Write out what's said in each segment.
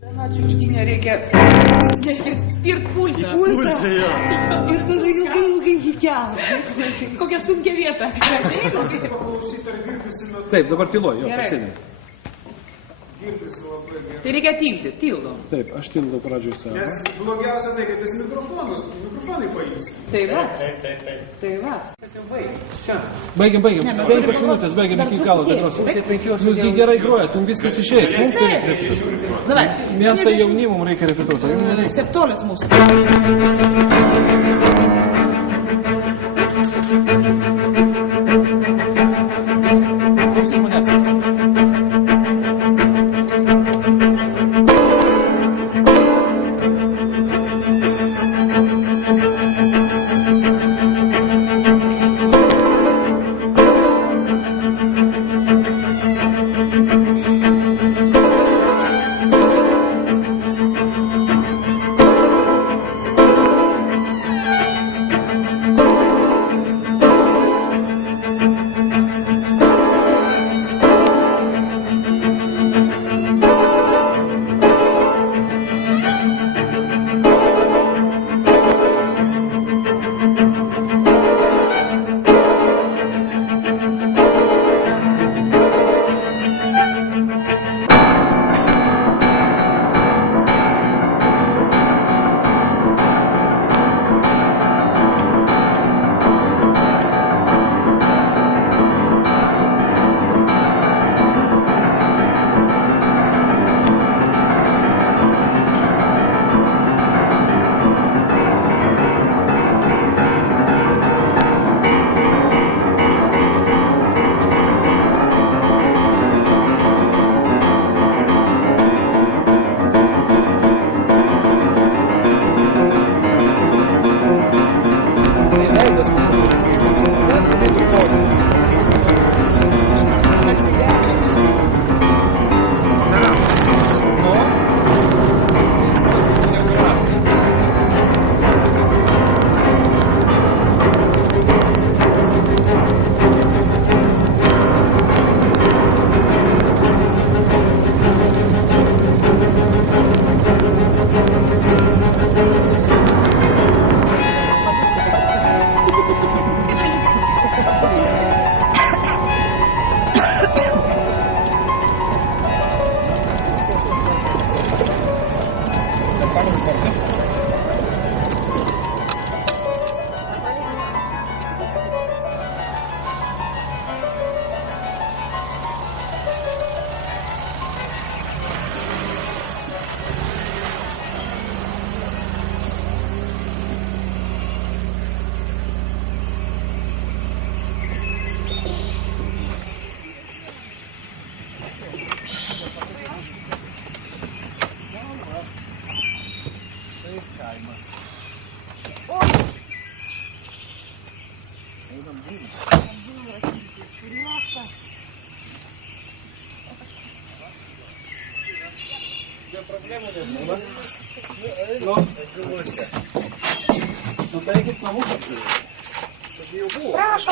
Čiukštinė reikia spirt pultą. Ir tada ilgai hikena. Kokią sunkią vietą. Taip, dabar tylo, jo, pasėdė. Tai reikia tildyti, tildom. Taip, aš tildau pradžioj savo. Nes blogiausia tai, kad tas mikrofonai pailsi. Tai va. Tai va. Baigiam. 5 minutės, baigiam iki galo degros. Jūsgi gerai grojat, jums viskas išeis. Mums tai reikia. Miestą jaunimų reikia repetuoti. Septolis mūsų.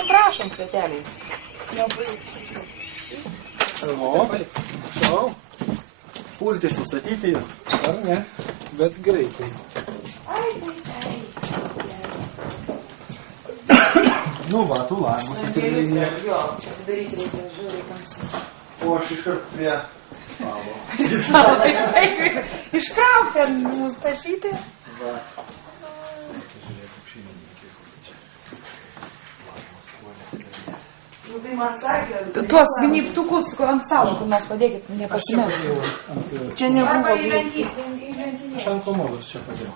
Prašom, sveteliai. Pulti sustatyti jau. Ar ne, bet greitai. Nu va, tu langus atidarinė. Jo, atidaryti reikia žiūrėti tamsu. O aš iškart prie stalo. Iškrauk ten mus tašyti. Va. Nu tai man sakė. Tuos gnybtukus ant stalo, kur mes padėkit, nepasimest. Čia nebuvo. Arba į lentyną. Aš ant komodos čia padėjau.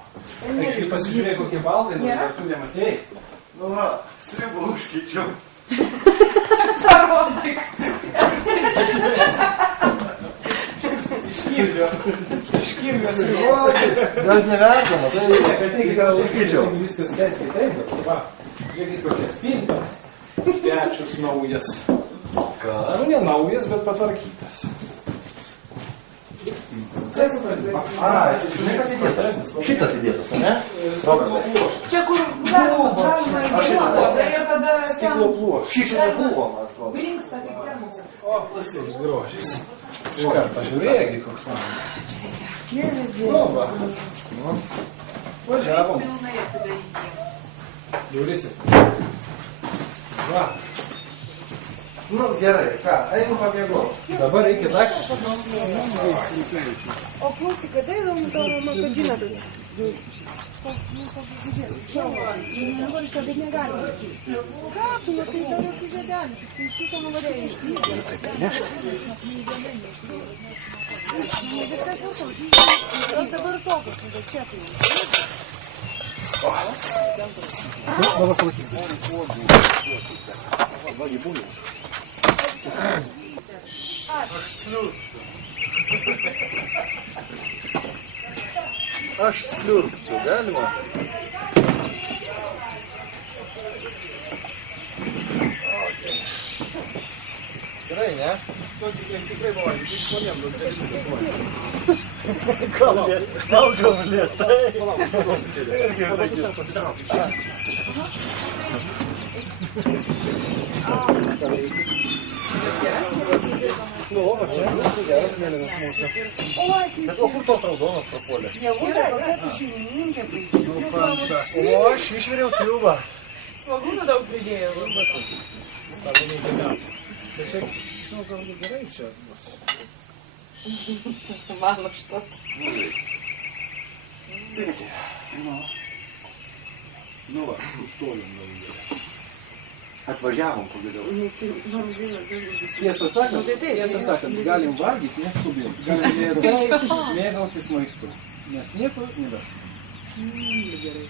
Kai pasižiūrėjai, kokie baldai, dabar tu nematėjai. Nu va, sribą užkeičiau. Parodyk. Iškirvio Gal nevertama, tai gal užkeičiau. Viskas kelti taip, bet va, žiūrėkit kokia spinta. Pečius naujas. Kas? Nu, ne naujas, bet patvarkytas. A, žinai, kas įdėta? Šitas įdėtas, ne? Robertai. Čia kur galima Aš šitą ir tada Stiklo pluoštas. Šičio nebuvo, man atrodo. atrodo. Brinksta kaip termosas. O, koks grožis. Iš karto žiūrėgi, koks man. Nu, va. Nu. Važiavom. Žiūrėsit. Va. Nu, gerai, ką, einu pamiegoti. Dabar reikia daiktus. O klausyk, kada įdomu tavo masažinę tas? Dabar iš to, bet negalima. Ką, tu matai dar jokių žodelių, tik tai iš šito nuvatai išlygą. Viskas jau aš dabar tokios, tada čia tai. Dabar palakyk. Aš sliurpsiu, galima? Gerai, ne? Klausyk, tikrai buvo, tik žmonėm daug Gal lėtai. Nu, o čia, geras mėlynas mūsų. Bet o kur tos raudonos prapuolė? Gerai, kokia tu šeimininkė, tai. O aš išviriau sliubą. Svagūnų daug pridėjau. Bet čia, žinau, gal gerai čia bus. Mano što. Sveiki. Nu va, sustojom galų gale. Atvažiavom pagaliau. Tiesą sakant, galim valgyti, neskubėti. Galim lėtai mėgautis maistu. Nes nieko nebėra. Gerai.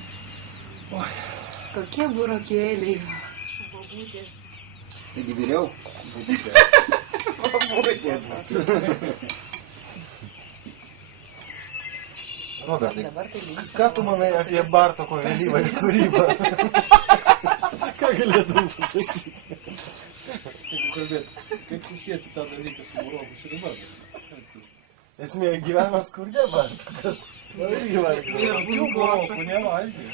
Kokie burokėliai. Bobutės. Taigi vyriau. Robertai, ką tu manai apie Bartoko vėlyvą kūrybą? Ką galėtum pasakyti? Kaip kalbėti, kaip susieti tą dalyką su Europos ir dabar? Esmė, gyvena skurdė Bartokas. Jokių borokų nevalgė.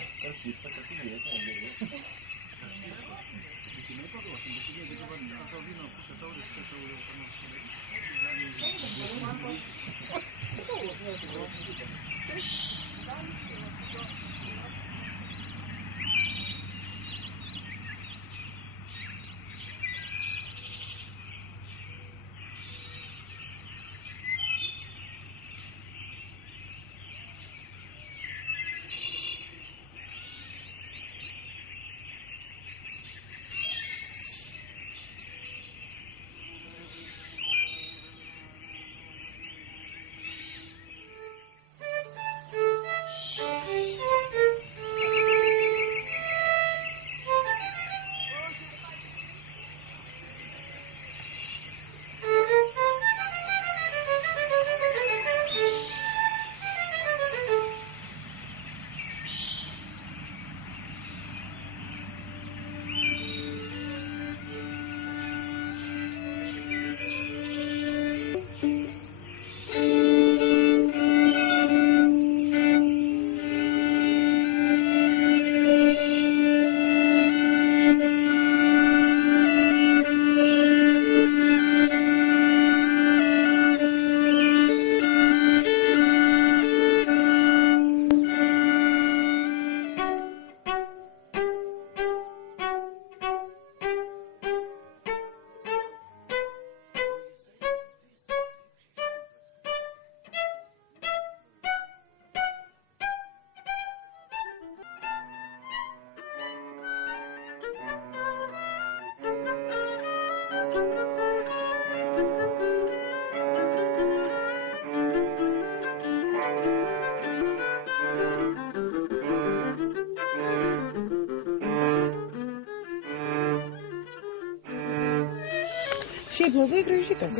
Šiaip labai graži tas.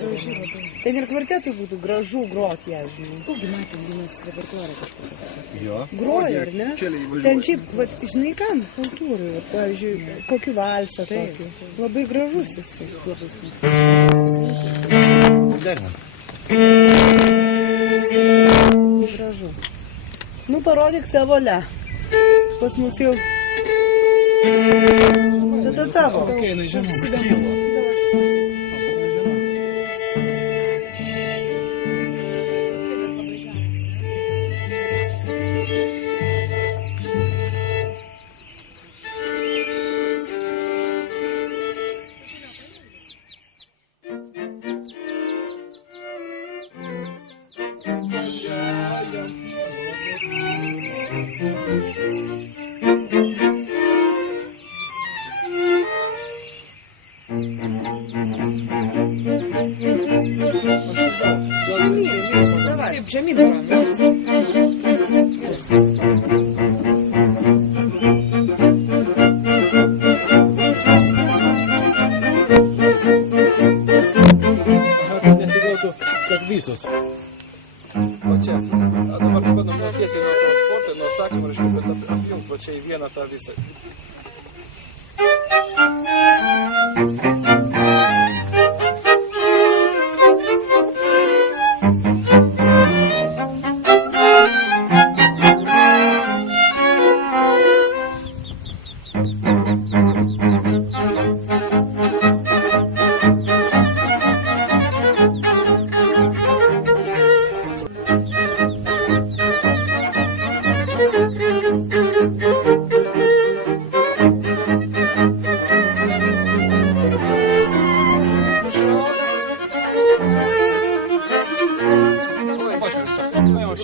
Ten ir kvartetui būtų gražu groti ją, žinai. Kogi matėm, Linas repertuarą kažkokią. Jo. Groja, ar ne? Ten šiaip, vat, žinai kam, kultūrai, vat, pavyzdžiui, kokį valsą tokį. Labai gražus jisai. Labai sunku. Gražu. Nu, parodyk savo le. Pas mus jau. Tada tavo. Kokia jinai žemė. Давай. Джамін. Nesigautų, kad visus. O čia, dabar bandom tiesiai nuo to sporto, nuo atsakymų, reiškia, bet apjungt va čia į vieną tą visą.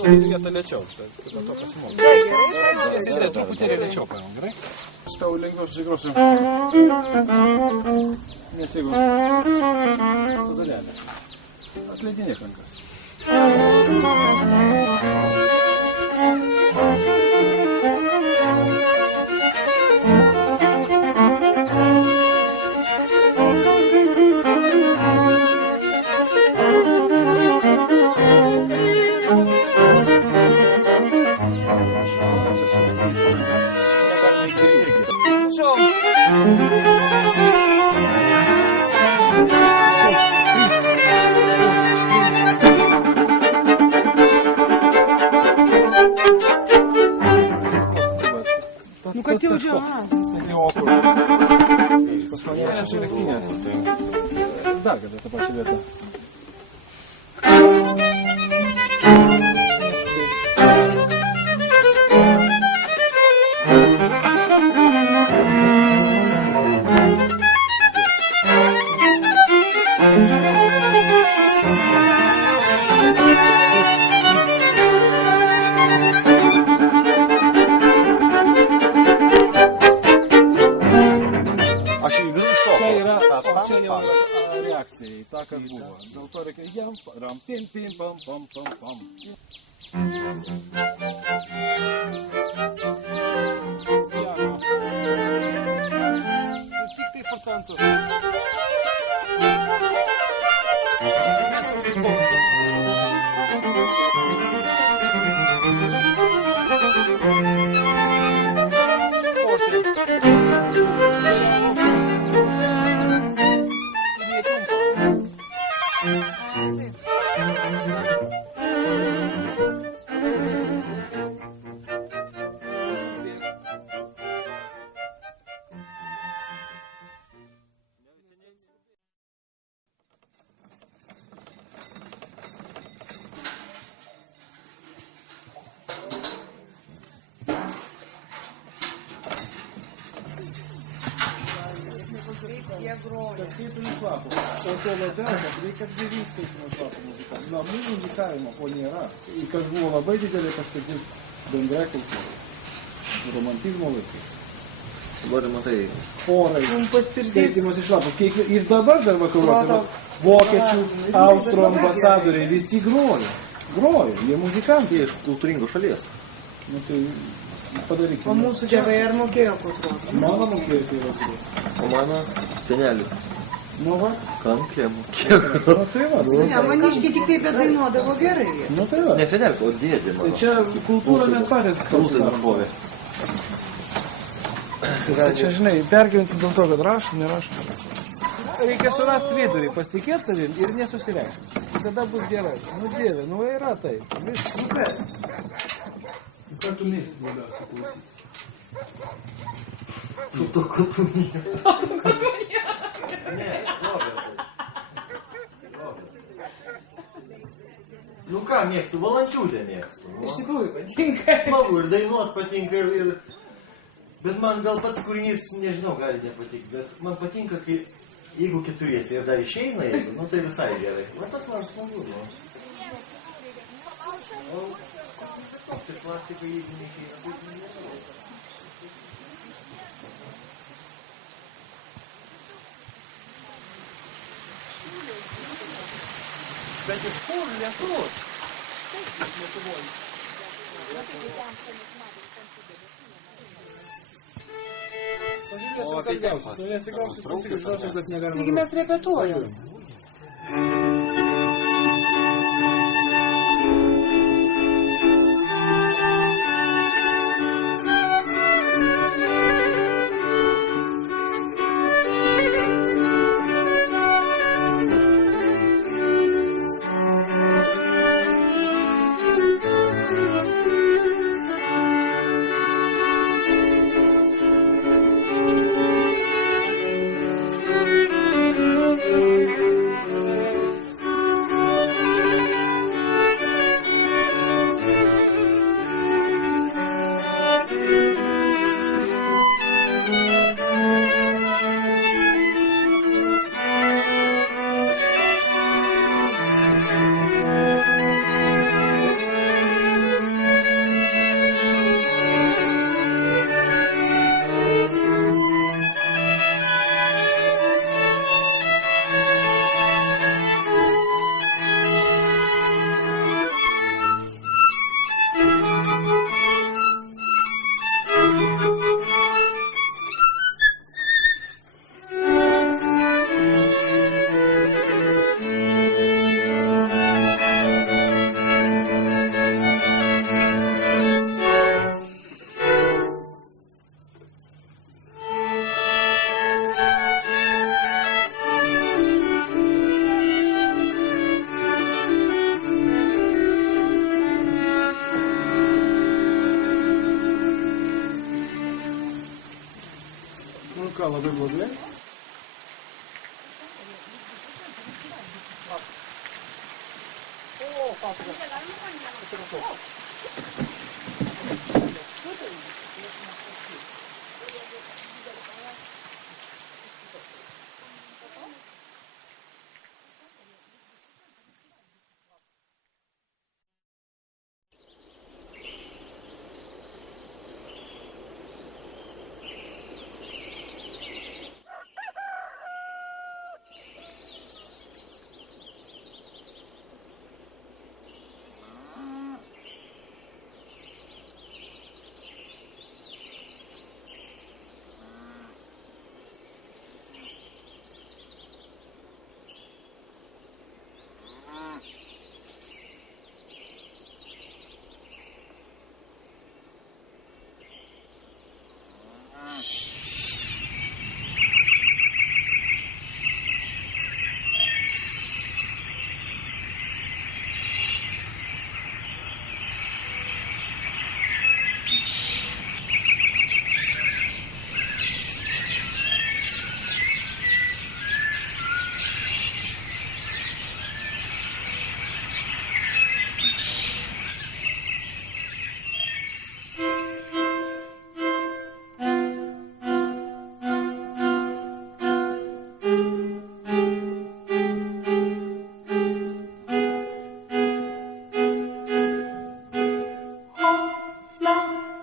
Vietą lėčiau, nuo to pasimokau. Jis truputėlį lėčiau paėmė, gerai? Šitau lengviau susigrosiu. Nes jeigu dalelės. Atleidinėk rankas. Nu, kad jau čia. Pas mane yra šešėlėkinės. Dar kada tą pačią vietą. Čia jau reakcija į tą, kas buvo. Dėl to reikia jam, ram, pim, pim, pam, pam, pam, pam. Piano. Tik tai procentų. Kaip nušlapo. O to labiau, kad reikia atgaivinti, kaip nušlapo muzika. Namų muzikavimo, o nėra. Ir kas buvo labai didelė paskaitis bendrai kultūrai. Romantizmo laikais. Dabar matai. Chorai, skaitymas išlapo. Ir dabar dar vakaruose vokiečių, austrų ambasadoriai visi groja. Groja, jie muzikantai. Jie iš kultūringos šalies. Nu tai padarykime. O mūsų tėvai ir mokėjo kultūrą. Mano mokėjo tėvai. O mano senelis. Nu va. Kanklė mokėjo. Nu tai va. Ne, maniškiai tik taip dainuodavo gerai. Nu tai va. Ne senelis, o dėdė mano. Tai čia kultūrą mes patys Prūsai nušovė. Tai čia, žinai, pergyventi dėl to, kad rašom, nerašom. Reikia surasti vidurį, pasitikėti savim ir nesusireikšti. Tada bus gerai. Nu dieve, nu yra tai. Viskas. Nu kas? Ką tu mėgsti labiausiai klausyti? To, ko tu mėgsti. Ne, nu ką mėgstu, valančiūtę mėgstu. Iš tikrųjų patinka. Smagu ir dainuot patinka ir... Bet man gal pats kūrinys, nežinau, gali nepatikti, bet man patinka, kai jeigu keturiesi ir dar išeina, jeigu, nu tai visai gerai. Va tas man smagu, nu. O tai klasika, jeigu neišeina, tai nežinau. Bet iš kur lietus? Pažiūrėsim, kas gausis. Nu, nesigausis, pasigižosim, kad negalima. Taigi mes repetuojam. Nu ką, labai blogai?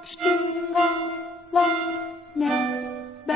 Stinga, la, la, la.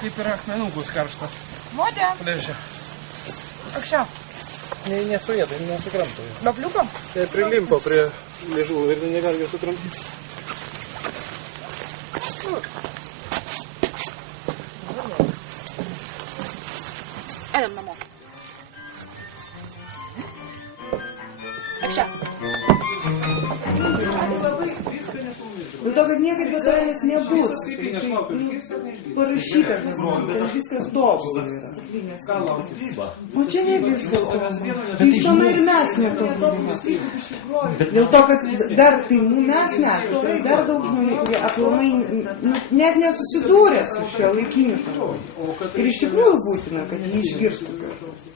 Kaip ir akmenukus karšta. Modė, Plėžia. aukščiau. Nesuėda, nesukramto. Babliuko? Tai prilimpo prie liežuvų ir negali jo sukramtyti. Einam namo. Aukščiau. Nu, to, kad niekad detalės nebus. Parašyta, kad viskas tobulai yra. O čia ne viskas tobulai. Žinoma, ir mes netobulai. Dėl to, kad dar, tai mes ne, dar daug žmonių, kurie aplamai net nesusidūrė su šio laikiniu. Ir iš tikrųjų būtina, kad jį išgirstų kažkas.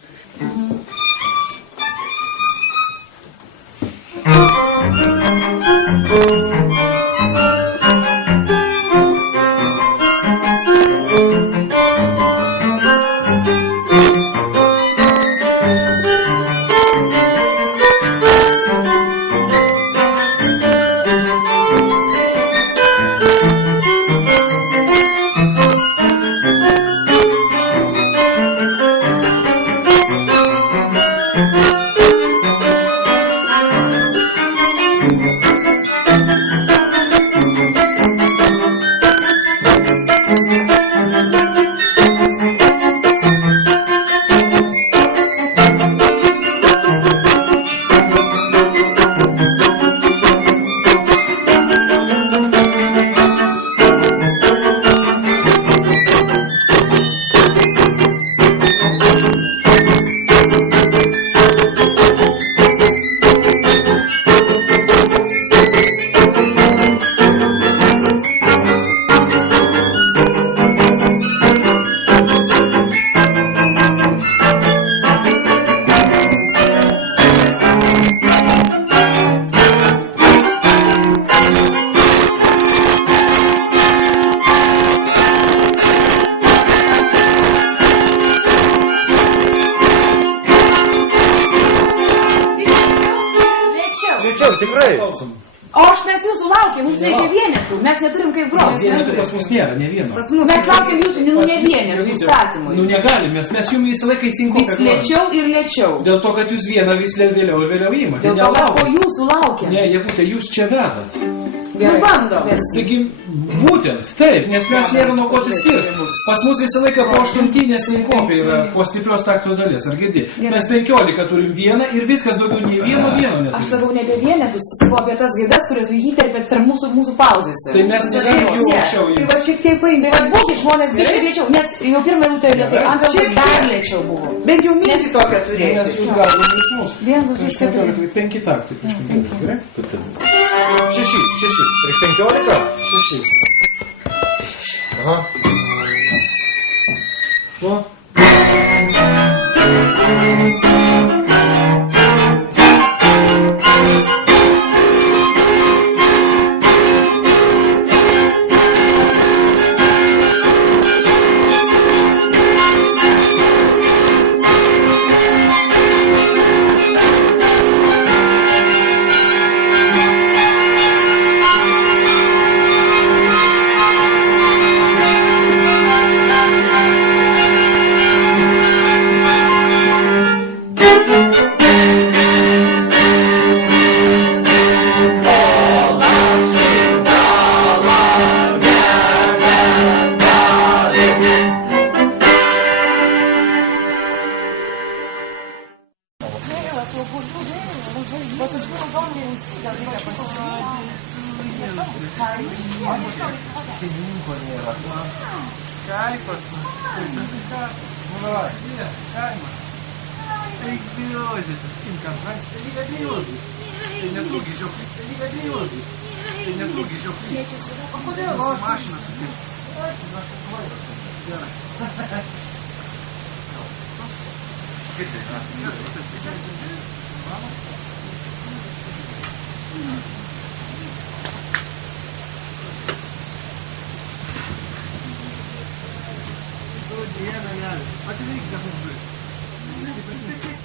Tikrai. O aš mes jūsų laukiam, mums reikia vienetų, mes neturim kaip groti. Vienetų pas mus nėra, ne vieno. Mes laukiam jūsų, ne vienetų įstatymui. Nu negalim, mes jums visą laiką įsinkopę. Vis lėčiau ir lėčiau. Dėl to, kad jūs vieną vis vėliau ir vėliau įmate. Dėl to, kad po jūsų laukiam. Ne, Javutė, jūs čia vedat. Gerai, bandom. Taigi, būtent, taip, nes mes nėra nuo ko atsispirti. Pas mus visą laiką po 8 sinkopė yra po stiprios takto dalis, ar girdi? Mes 15 turim vieną ir viskas daugiau nei vieno neturim. Aš sakau ne apie vienetus, sakau apie tas gaidas, kurias jūs įterpėt tarp mūsų pauzėse. Tai mes negalim jau anksčiau. Tai va šiek tiek paimti. Tai va būkit žmonės biškai greičiau, nes jau pirmą eilutę lėtai, antrą tai dar lėčiau buvo. Bent jau mėnesį tokią turėjai. Nes jūs galite iš mūsų. 1, 2, 3, 4. 5 taktai prieš 15, gerai? 6. Prieš 15? 6. Aha. Nu? Atidaryk, kad bus.